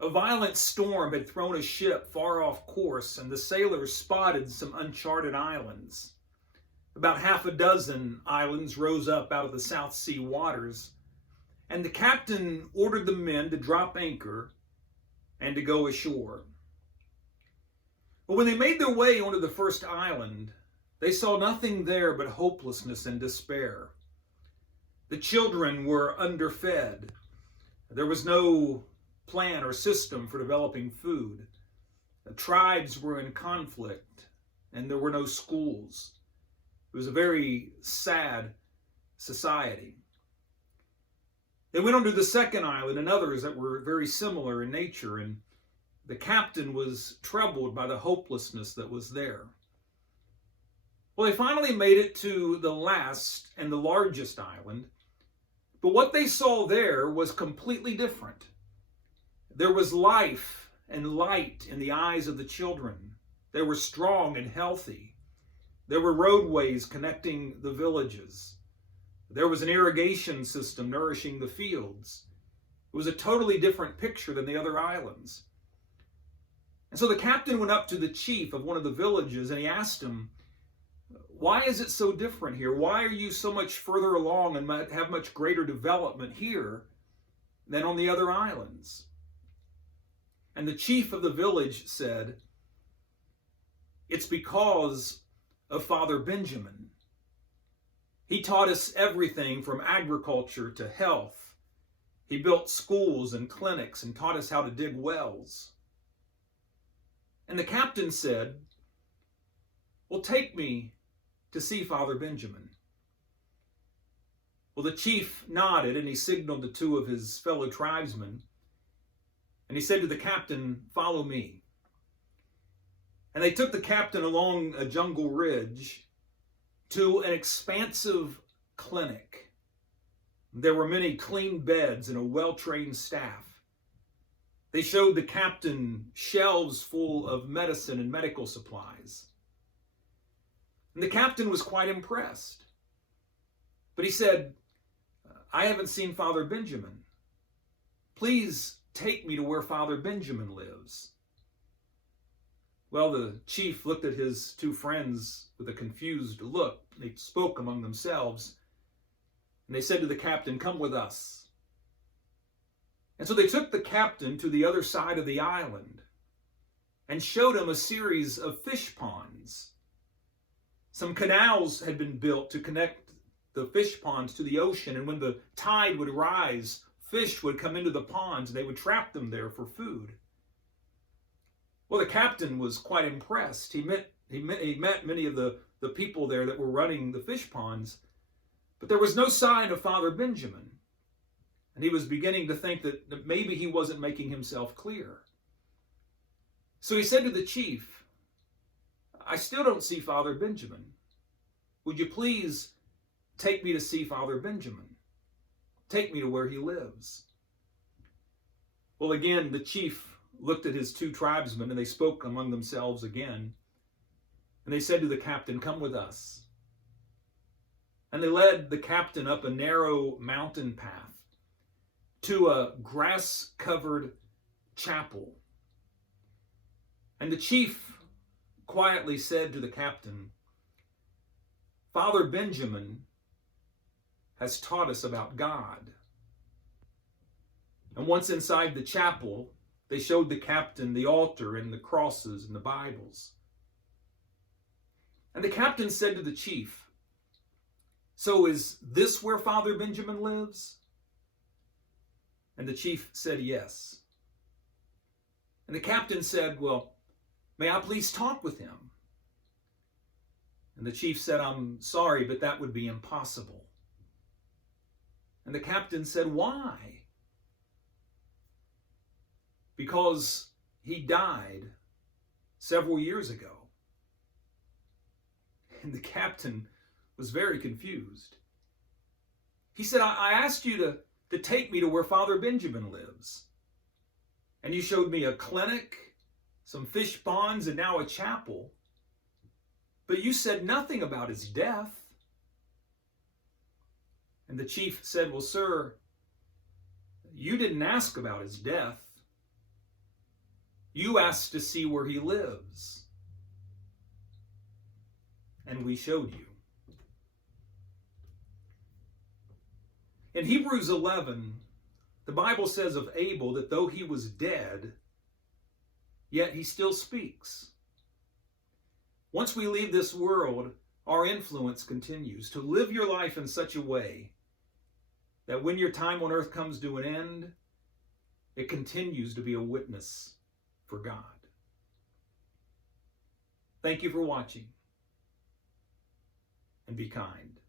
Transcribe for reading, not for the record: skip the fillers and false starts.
A violent storm had thrown a ship far off course, and the sailors spotted some uncharted islands. About half a dozen islands rose up out of the South Sea waters, and the captain ordered the men to drop anchor and to go ashore. But when they made their way onto the first island, they saw nothing there but hopelessness and despair. The children were underfed. There was no plan or system for developing food. The tribes were in conflict, and there were no schools. It was a very sad society. They went on to the second island and others that were very similar in nature, and the captain was troubled by the hopelessness that was there. Well, they finally made it to the last and the largest island, but what they saw there was completely different. There was life and light in the eyes of the children. They were strong and healthy. There were roadways connecting the villages. There was an irrigation system nourishing the fields. It was a totally different picture than the other islands. And so the captain went up to the chief of one of the villages and he asked him, "Why is it so different here? Why are you so much further along and have much greater development here than on the other islands?" And the chief of the village said, "It's because of Father Benjamin. He taught us everything from agriculture to health. He built schools and clinics and taught us how to dig wells." And the captain said, "Well, take me to see Father Benjamin." Well, the chief nodded and he signaled to two of his fellow tribesmen. And he said to the captain, "Follow me." And they took the captain along a jungle ridge to an expansive clinic. There were many clean beds and a well-trained staff. They showed the captain shelves full of medicine and medical supplies. And the captain was quite impressed. But he said, "I haven't seen Father Benjamin. Please take me to where Father Benjamin lives." Well, the chief looked at his two friends with a confused look. They spoke among themselves. And they said to the captain, "Come with us." And so they took the captain to the other side of the island and showed him a series of fish ponds. Some canals had been built to connect the fish ponds to the ocean, and when the tide would rise, fish would come into the ponds and they would trap them there for food. Well, the captain was quite impressed. He met many of the people there that were running the fish ponds, but there was no sign of Father Benjamin. And he was beginning to think that maybe he wasn't making himself clear. So he said to the chief, "I still don't see Father Benjamin. Would you please take me to see Father Benjamin? Take me to where he lives." Well, again, the chief looked at his two tribesmen and they spoke among themselves again. And they said to the captain, "Come with us." And they led the captain up a narrow mountain path to a grass-covered chapel. And the chief quietly said to the captain, "Father Benjamin has taught us about God." And once inside the chapel, they showed the captain the altar and the crosses and the Bibles. And the captain said to the chief, "So is this where Father Benjamin lives?" And the chief said yes. And the captain said, "Well, may I please talk with him?" And the chief said, "I'm sorry, but that would be impossible." And the captain said, "Why?" "Because he died several years ago." And the captain was very confused. He said, I asked you to take me to where Father Benjamin lives. And you showed me a clinic, some fish ponds, and now a chapel. But you said nothing about his death." And the chief said, "Well, sir, you didn't ask about his death. You asked to see where he lives, and we showed you. In Hebrews 11, the Bible says of Abel that though he was dead, yet he still speaks. Once we leave this world, our influence continues. To live your life in such a way that when your time on earth comes to an end, it continues to be a witness for God. Thank you for watching, and be kind.